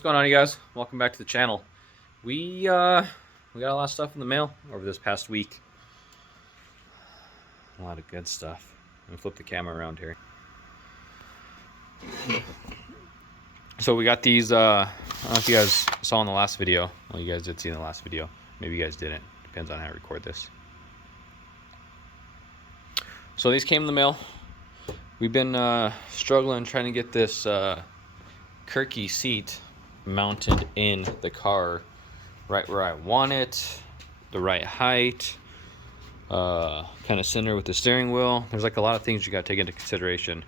What's going on, you guys? Welcome back to the channel. We got a lot of stuff in the mail over this past week. A lot of good stuff. Let me flip the camera around here. So we got these, I don't know if you guys saw in the last video. Well, you guys did see in the last video. Maybe you guys didn't. Depends on how I record this. So these came in the mail. We've been struggling trying to get this Kirky seat mounted in the car right where I want it, the right height, kind of center with the steering wheel. There's like a lot of things you got to take into consideration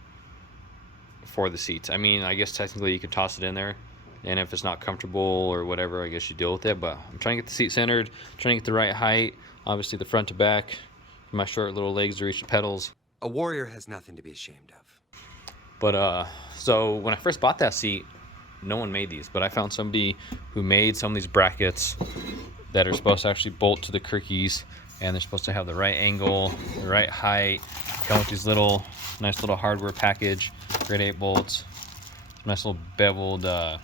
for the seats. I mean, I guess technically you could toss it in there, and if it's not comfortable or whatever, I guess you deal with it. But I'm trying to get the seat centered, trying to get the right height, obviously the front to back, my short little legs to reach the pedals. A warrior has nothing to be ashamed of. But so when I first bought that seat, no one made these, but I found somebody who made some of these brackets that are supposed to actually bolt to the Kirkys, and they're supposed to have the right angle, the right height, come with these nice little hardware package, grade 8 bolts, nice little beveled, I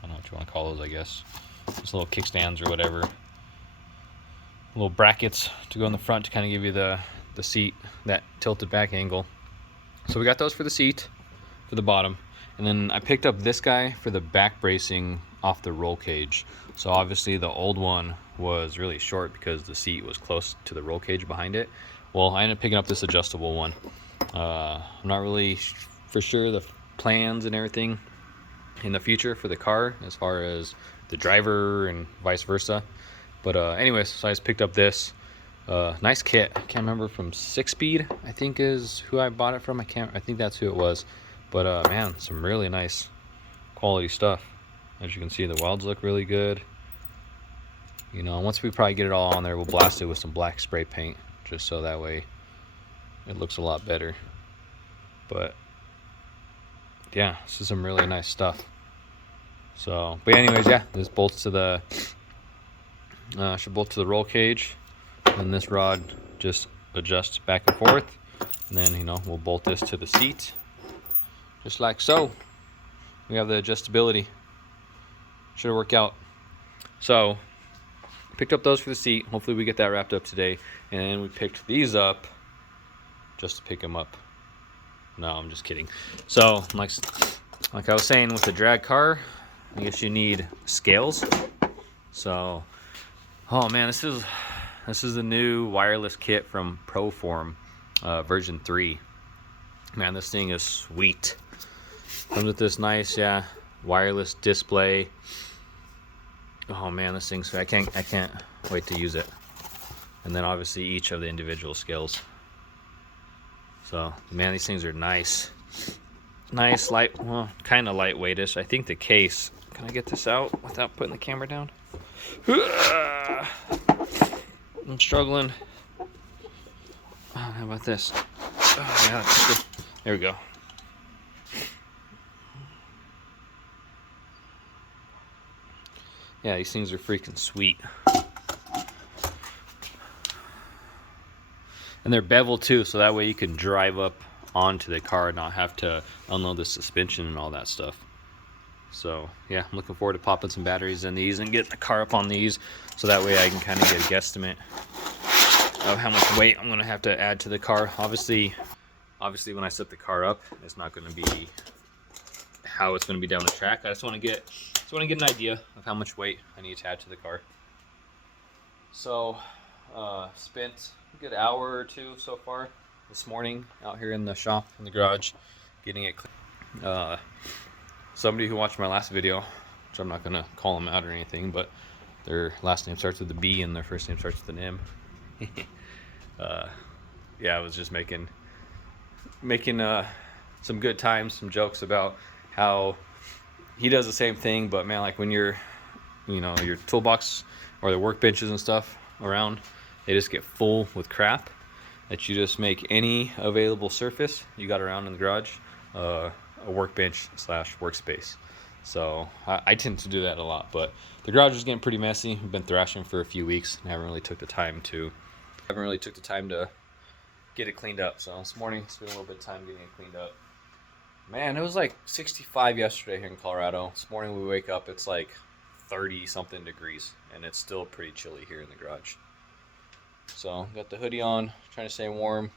don't know what you want to call those, I guess, just little kickstands or whatever, little brackets to go in the front to kind of give you the seat, that tilted back angle. So we got those for the seat, for the bottom. And then I picked up this guy for the back bracing off the roll cage. So obviously the old one was really short because the seat was close to the roll cage behind it. Well, I ended up picking up this adjustable one. I'm not really for sure the plans and everything in the future for the car as far as the driver and vice versa. But anyways, so I just picked up this. Nice kit. I can't remember, from 6-Speed, I think is who I bought it from. I think that's who it was. But man, some really nice quality stuff. As you can see, the welds look really good. You know, once we probably get it all on there, we'll blast it with some black spray paint, just so that way it looks a lot better. But yeah, this is some really nice stuff. So, but anyways, yeah, this bolts to the should bolt to the roll cage, and this rod just adjusts back and forth, and then, you know, we'll bolt this to the seat just like so. We have the adjustability. Should work out. So picked up those for the seat. Hopefully we get that wrapped up today. And we picked these up just to pick them up. No, I'm just kidding. So like I was saying, with the drag car, I guess you need scales. So, oh man, this is the new wireless kit from Proform, version 3. Man, this thing is sweet. Comes with this nice, wireless display. Oh man, this thing's, I can't wait to use it. And then obviously each of the individual scales. So man, these things are nice. Nice, light, well, kind of lightweightish. I think the case, can I get this out without putting the camera down? I'm struggling. Oh, how about this? Oh yeah, that's good. There we go. Yeah, these things are freaking sweet. And they're beveled too, so that way you can drive up onto the car and not have to unload the suspension and all that stuff. So yeah, I'm looking forward to popping some batteries in these and getting the car up on these, so that way I can kind of get a guesstimate of how much weight I'm going to have to add to the car. Obviously when I set the car up, it's not going to be how it's going to be down the track. I just want to get an idea of how much weight I need to add to the car. So spent a good hour or two so far this morning out here in the shop, in the garage, getting it clean. Somebody who watched my last video, which I'm not going to call them out or anything, but their last name starts with a B and their first name starts with an M. Yeah, I was just making some good times, some jokes about how he does the same thing, but man, like when your toolbox or the workbenches and stuff around, they just get full with crap, that you just make any available surface you got around in the garage a workbench / workspace. So I tend to do that a lot, but the garage is getting pretty messy. We've been thrashing for a few weeks and haven't really took the time to get it cleaned up. So this morning, spent a little bit of time getting it cleaned up. Man, it was like 65 yesterday here in Colorado. This morning we wake up, it's like 30 something degrees, and it's still pretty chilly here in the garage. So got the hoodie on, trying to stay warm.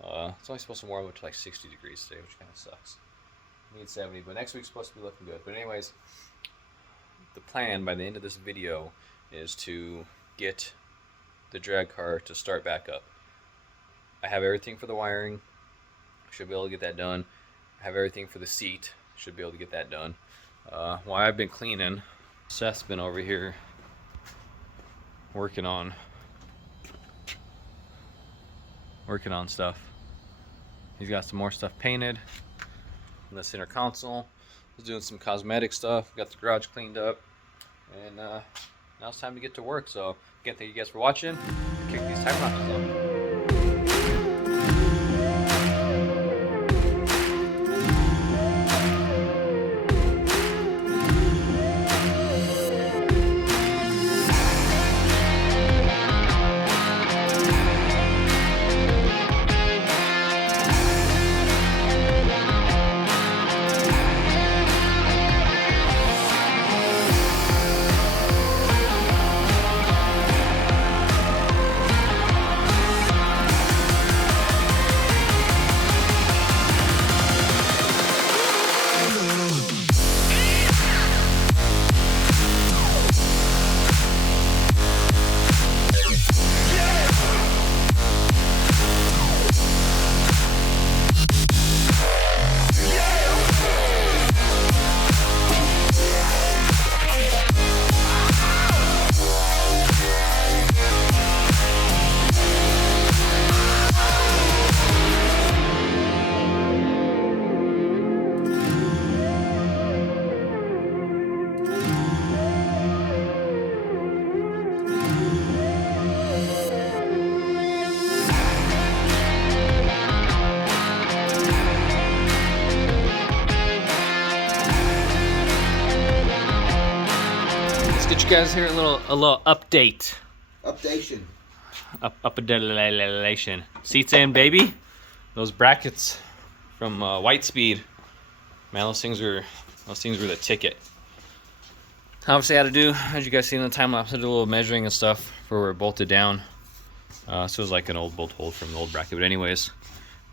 It's only supposed to warm up to like 60 degrees today, which kind of sucks. Need 70, but next week's supposed to be looking good. But anyways, the plan by the end of this video is to get the drag car to start back up. I have everything for the wiring, should be able to get that done. I have everything for the seat, should be able to get that done. While I've been cleaning, Seth's been over here working on stuff. He's got some more stuff painted in the center console. He's doing some cosmetic stuff, got the garage cleaned up, and now it's time to get to work. So again, thank you guys for watching. Kick these time lapses up. Get you guys here a little update. Updation. Updation. Seats in, baby. Those brackets from White Speed. Man, those things were the ticket. Obviously, I had to do, as you guys see in the time lapse, I did a little measuring and stuff for where it bolted down. So it was like an old bolt hole from the old bracket. But anyways,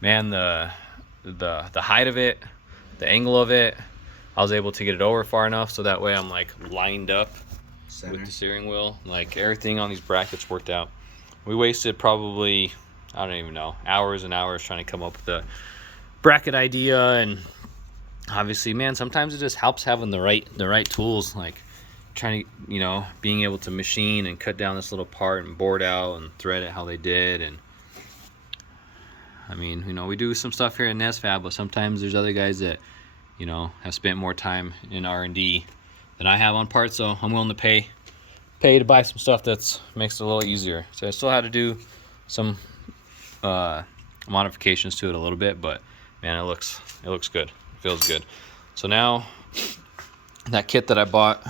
man, the height of it, the angle of it, I was able to get it over far enough so that way I'm like lined up Center. with the steering wheel. Like everything on these brackets worked out. We wasted probably, I don't even know, hours and hours trying to come up with the bracket idea. And obviously, man, sometimes it just helps having the right tools, like trying to, you know, being able to machine and cut down this little part and board out and thread it how they did. And I mean, you know, we do some stuff here at NESFAB, but sometimes there's other guys that, you know, have spent more time in R&D than I have on parts, so I'm willing to pay to buy some stuff that's makes it a little easier. So I still had to do some modifications to it a little bit, but man, it looks good. It feels good. So now that kit that I bought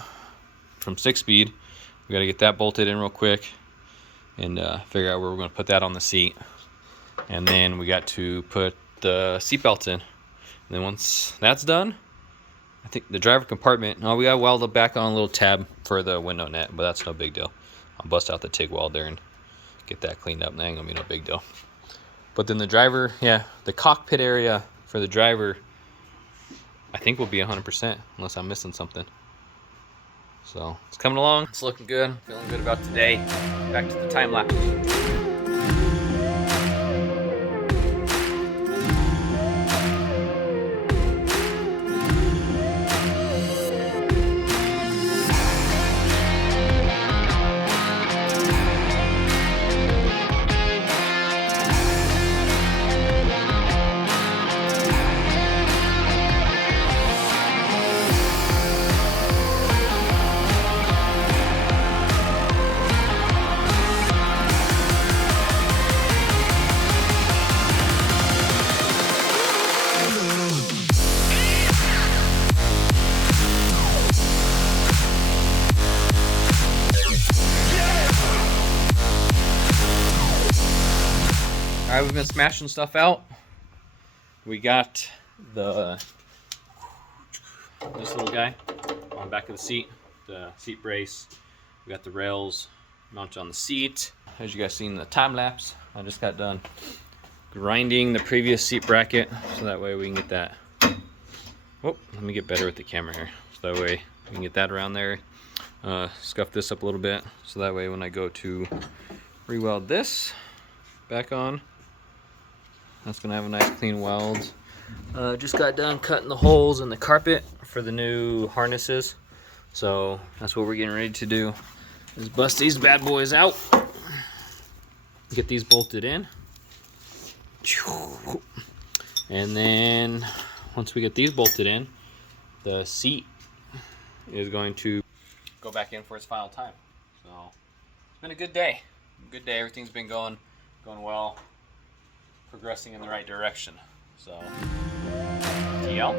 from 6-Speed, we got to get that bolted in real quick and figure out where we're going to put that on the seat. And then we got to put the seat belts in. And then once that's done, I think the driver compartment, we got to weld it back on a little tab for the window net, but that's no big deal. I'll bust out the TIG weld there and get that cleaned up, and that ain't going to be no big deal. But then the driver, the cockpit area for the driver, I think will be 100%, unless I'm missing something. So it's coming along. It's looking good. Feeling good about today. Back to the time lapse. Alright, we've been smashing stuff out. We got this little guy on the back of the seat, the seat brace. We got the rails mounted on the seat. As you guys seen in the time lapse, I just got done grinding the previous seat bracket, so that way we can get that. Oh, let me get better with the camera here, so that way we can get that around there. Scuff this up a little bit, so that way when I go to re-weld this back on, that's gonna have a nice clean weld. Just got done cutting the holes in the carpet for the new harnesses, so that's what we're getting ready to do, is bust these bad boys out, get these bolted in, and then once we get these bolted in, the seat is going to go back in for its final time. So it's been a good day. Everything's been going well, progressing in the right direction. So TL.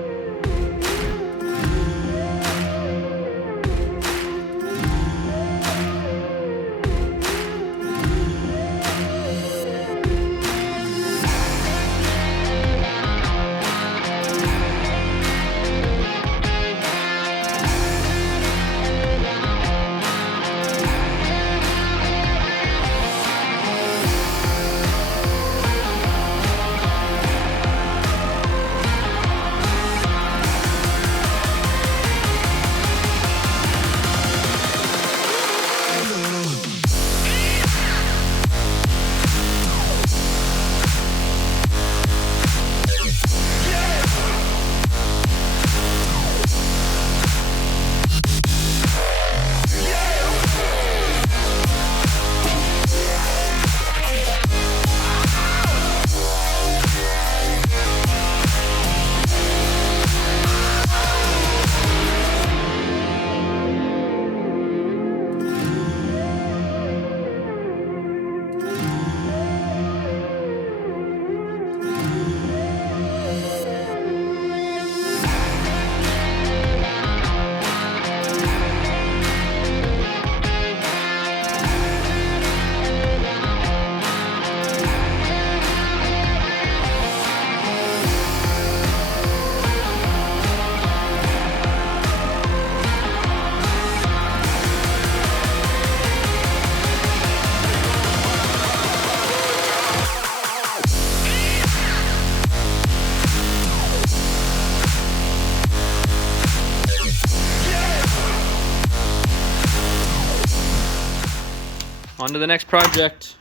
On to the next project.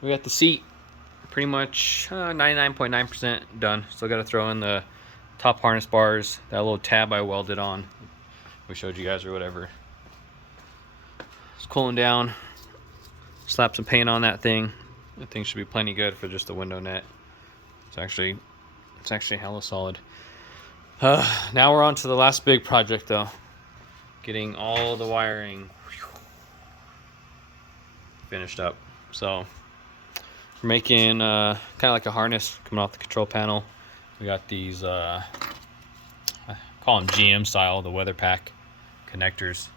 We got the seat pretty much 99.9% done. Still got to throw in the top harness bars, that little tab I welded on, we showed you guys or whatever. It's cooling down. Slap some paint on that thing. That thing should be plenty good for just the window net. It's actually hella solid. Now we're on to the last big project though. Getting all the wiring finished up. So we're making kind of like a harness coming off the control panel. We got these I call them GM style, the weather pack connectors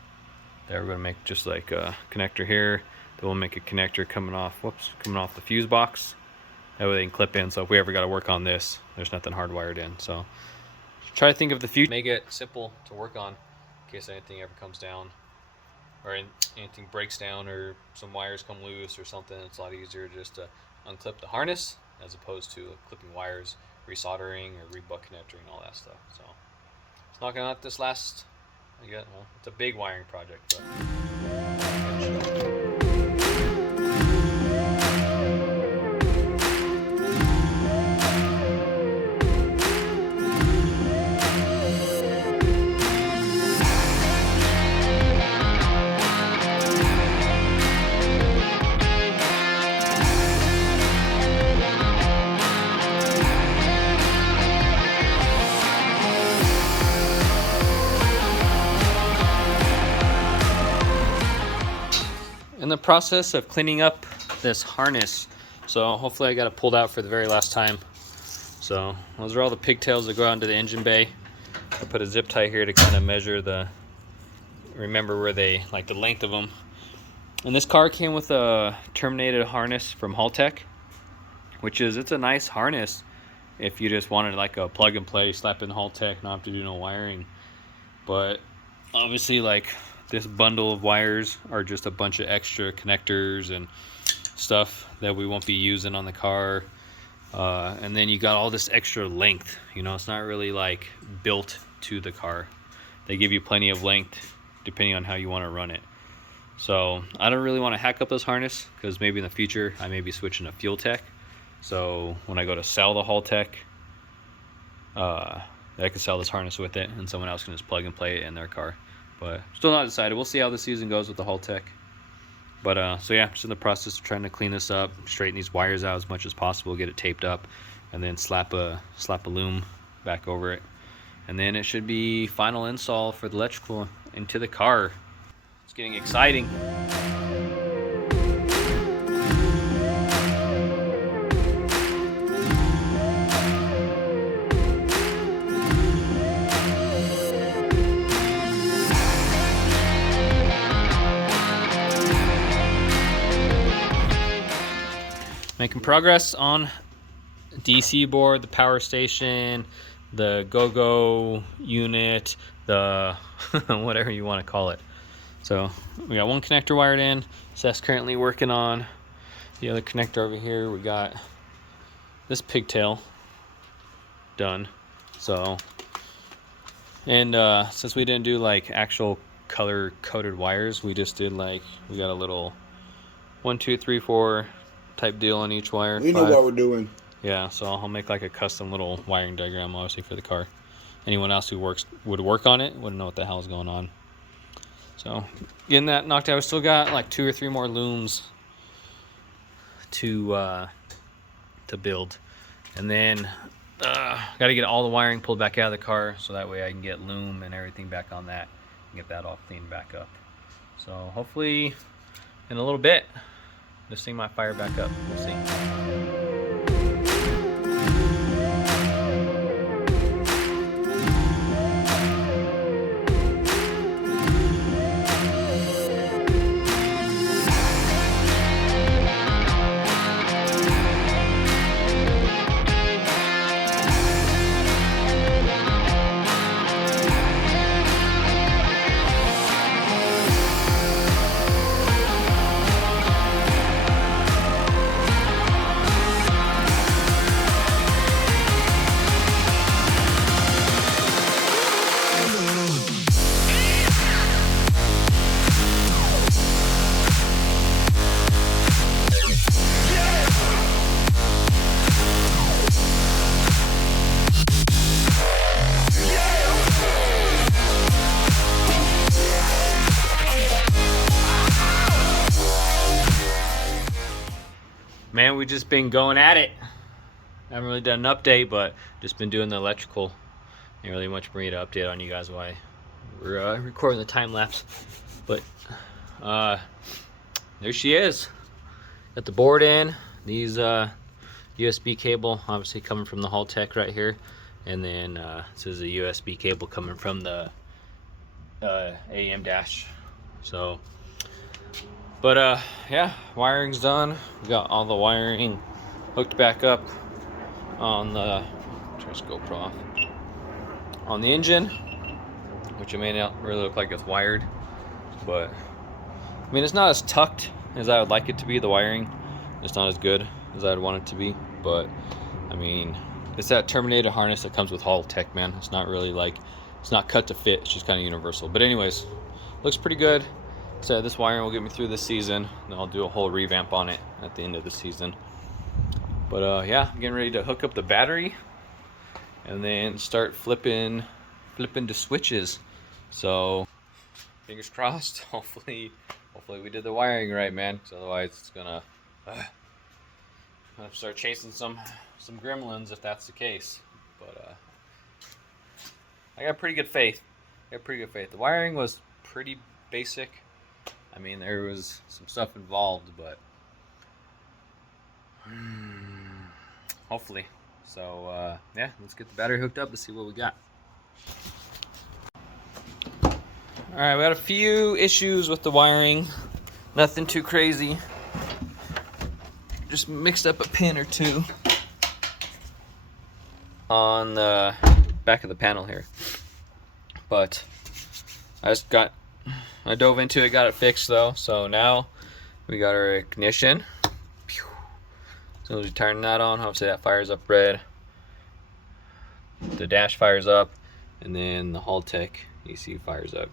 that we're going to make just like a connector here. Then we'll make a connector coming off the fuse box. That way they can clip in, so if we ever got to work on this, there's nothing hardwired in. So try to think of the future, make it simple to work on in case anything ever comes down or anything breaks down or some wires come loose or something. It's a lot easier just to unclip the harness as opposed to clipping wires, resoldering or rebutt connecting and all that stuff. So it's not gonna let this last. Well, it's a big wiring project, but in the process of cleaning up this harness, so hopefully I got it pulled out for the very last time. So those are all the pigtails that go out into the engine bay. I put a zip tie here to kind of measure remember where they, like the length of them. And this car came with a terminated harness from Haltech, it's a nice harness. if you just wanted like a plug and play, slap in Haltech, not have to do no wiring. But obviously, like, this bundle of wires are just a bunch of extra connectors and stuff that we won't be using on the car. And then you got all this extra length. You know, it's not really like built to the car. They give you plenty of length depending on how you want to run it. So I don't really want to hack up this harness, because maybe in the future I may be switching to Fuel Tech. So when I go to sell the Haltech, I can sell this harness with it, and someone else can just plug and play it in their car. But still not decided. We'll see how the season goes with the Haltech. But so yeah, just in the process of trying to clean this up, straighten these wires out as much as possible, get it taped up, and then slap a loom back over it. And then it should be final install for the electrical into the car. It's getting exciting. Making progress on DC board, the power station, the go-go unit, the whatever you want to call it. So we got one connector wired in. Seth's currently working on the other connector over here. We got this pigtail done. So, and since we didn't do like actual color coded wires, we just did like, we got a little 1, 2, 3, 4 type deal on each wire. We know what we're doing. Yeah, so I'll make like a custom little wiring diagram, obviously, for the car. Anyone else who would work on it wouldn't know what the hell is going on. So getting that knocked out. We still got like 2 or 3 more looms to build, and then got to get all the wiring pulled back out of the car, so that way I can get loom and everything back on that and get that all cleaned back up. So hopefully in a little bit this thing might fire back up. We'll see. Man, we've just been going at it. I haven't really done an update, but just been doing the electrical. Ain't really much for me to update on you guys why we're recording the time lapse. But there she is. Got the board in. These USB cable obviously coming from the Haltech right here, and then this is a USB cable coming from the AM dash. So. But yeah, wiring's done. We got all the wiring hooked back up on the, turn this GoPro off, on the engine, which it may not really look like it's wired, but I mean, it's not as tucked as I would like it to be. The wiring, it's not as good as I'd want it to be, but I mean, it's that terminated harness that comes with Haltech, man. It's not really like, it's not cut to fit, it's just kind of universal. But anyways, looks pretty good. So this wiring will get me through this season, and I'll do a whole revamp on it at the end of the season. But yeah, I'm getting ready to hook up the battery and then start flipping to switches. So fingers crossed. Hopefully we did the wiring right, man. Because otherwise it's gonna have to start chasing some gremlins if that's the case. But I got pretty good faith. The wiring was pretty basic. I mean, there was some stuff involved, but hopefully. So yeah, let's get the battery hooked up. Let's see what we got. All right, we got a few issues with the wiring. Nothing too crazy. Just mixed up a pin or two. on the back of the panel here. But I dove into it, got it fixed though. So now we got our ignition. So we turn that on, obviously that fires up red. The dash fires up, and then the Haltech ECU fires up.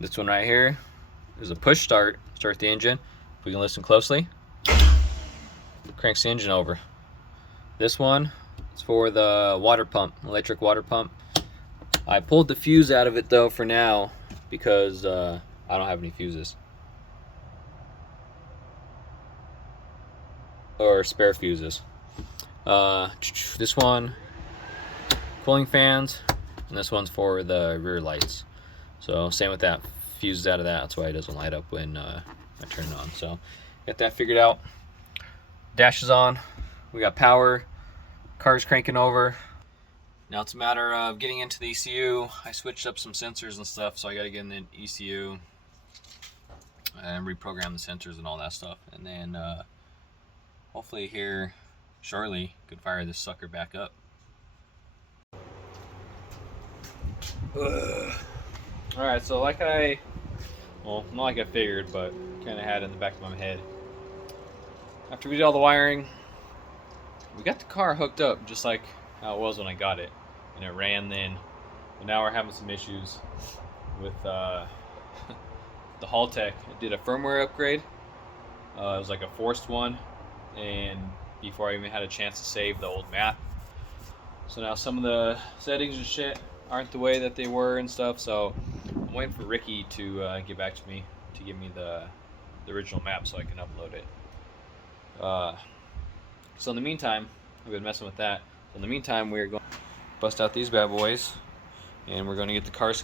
This one right here is a push start the engine. If we can listen closely, cranks the engine over. This one is for the water pump, electric water pump. I pulled the fuse out of it though for now because I don't have any fuses or spare fuses. This one, cooling fans, and this one's for the rear lights. So same with that, fuses out of that. That's why it doesn't light up when I turn it on. So got that figured out. Dash is on. We got power. Car's cranking over. Now it's a matter of getting into the ECU. I switched up some sensors and stuff, so I got to get in the ECU and reprogram the sensors and all that stuff. And then hopefully here shortly could fire this sucker back up. Alright, so like well, not like I figured, but kind of had in the back of my head. After we did all the wiring, we got the car hooked up just like how it was when I got it, and it ran then. But now we're having some issues with the Haltech. It did a firmware upgrade. It was like a forced one, and before I even had a chance to save the old map. So now some of the settings and shit aren't the way that they were and stuff. So I'm waiting for Ricky to get back to me to give me the original map so I can upload it. So in the meantime, I've been messing with that. In the meantime, we're going to bust out these bad boys, and we're going to get the car.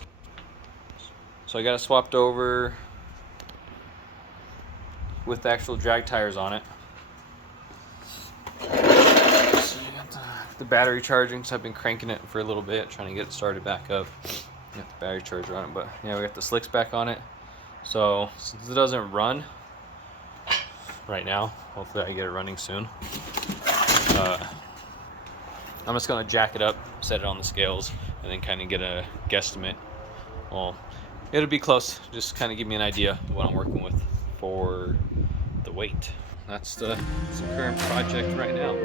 So I got it swapped over with the actual drag tires on it. So you got the battery charging, so I've been cranking it for a little bit, trying to get it started back up. Got the battery charger on it, but yeah, we got the slicks back on it. So since it doesn't run right now, hopefully I get it running soon. I'm just gonna jack it up, set it on the scales, and then kind of get a guesstimate. Well, it'll be close. Just kind of give me an idea of what I'm working with for the weight. That's the current project right now.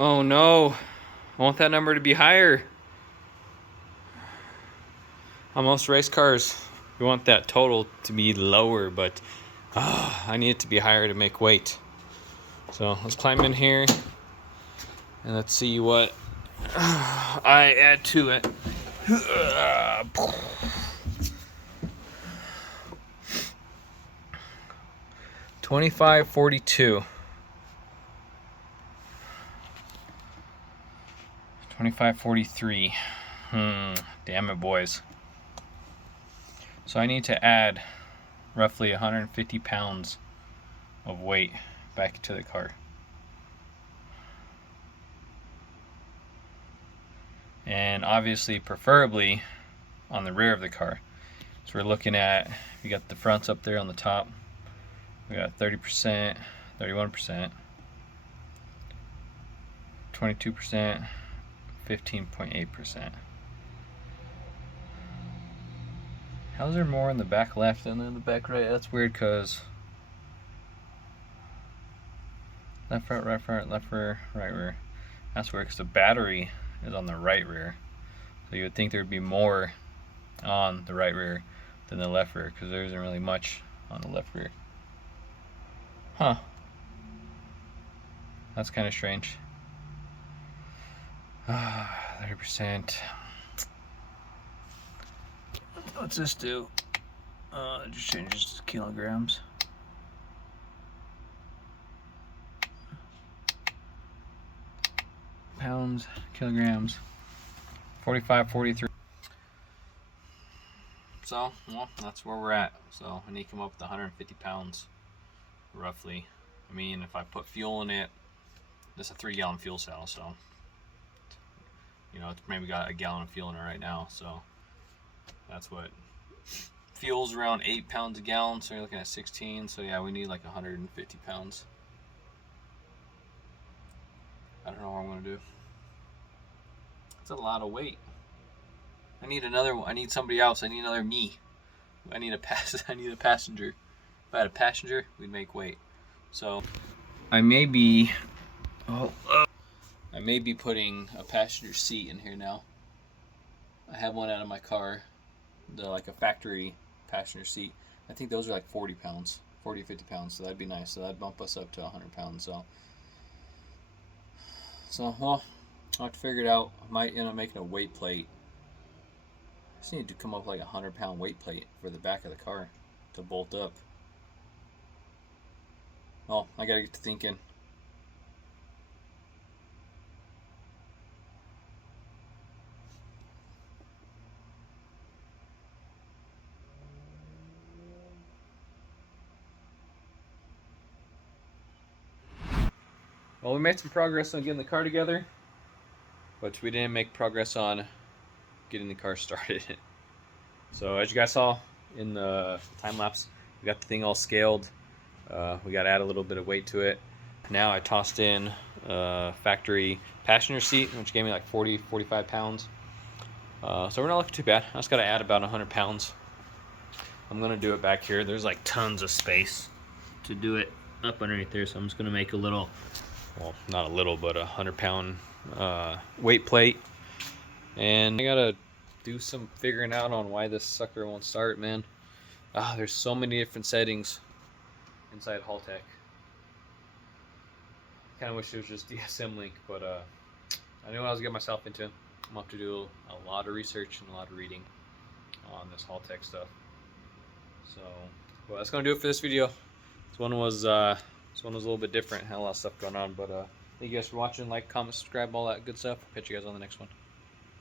Oh no, I want that number to be higher. On most race cars, we want that total to be lower, but I need it to be higher to make weight. So let's climb in here and let's see what I add to it. 2542. 2543. Damn it, boys. So I need to add roughly 150 pounds of weight back into the car. And obviously, preferably on the rear of the car. So we're looking at, we got the fronts up there on the top. We got 30%, 31%, 22%, 15.8%. How's there more in the back left than in the back right? That's weird, because left front, left rear, right rear. That's weird, because the battery is on the right rear. So you would think there would be more on the right rear than the left rear, because there isn't really much on the left rear. Huh. That's kind of strange. 30%. What's this do? It just changes to kilograms. Pounds, kilograms. 45, 43. So, well, that's where we're at. So I need to come up with 150 pounds, roughly. I mean, if I put fuel in it, this is a 3-gallon fuel cell, so you know, it's maybe got a gallon of fuel in it right now. So that's what fuel's around 8 pounds a gallon. So you're looking at 16. So yeah, we need like 150 pounds. I don't know what I'm gonna do. It's a lot of weight. I need another one. I need somebody else. I need another me. I need a passenger. If I had a passenger, we'd make weight. So I may be putting a passenger seat in here now. I have one out of my car, like a factory passenger seat. I think those are like 40 pounds, 40 50 pounds. So that'd be nice. So that'd bump us up to 100 pounds. So well, I'll have to figure it out. I might end up making a weight plate. I just need to come up with like a 100-pound weight plate for the back of the car to bolt up. Well, I gotta get to thinking. Well, we made some progress on getting the car together, but we didn't make progress on getting the car started. So as you guys saw in the time lapse, we got the thing all scaled. We got to add a little bit of weight to it. Now I tossed in a factory passenger seat, which gave me like 40, 45 pounds. So we're not looking too bad. I just got to add about 100 pounds. I'm going to do it back here. There's like tons of space to do it up underneath there. So I'm just going to make a little, well, not a little, but a 100-pound weight plate. And I got to do some figuring out on why this sucker won't start, man. There's so many different settings inside Haltech. Kind of wish it was just DSM link, but I knew what I was getting myself into. I'm gonna have to do a lot of research and a lot of reading on this Haltech stuff. So, well, that's gonna do it for this video. This one was a little bit different. Had a lot of stuff going on, but thank you guys for watching. Like, comment, subscribe, all that good stuff. Catch you guys on the next one.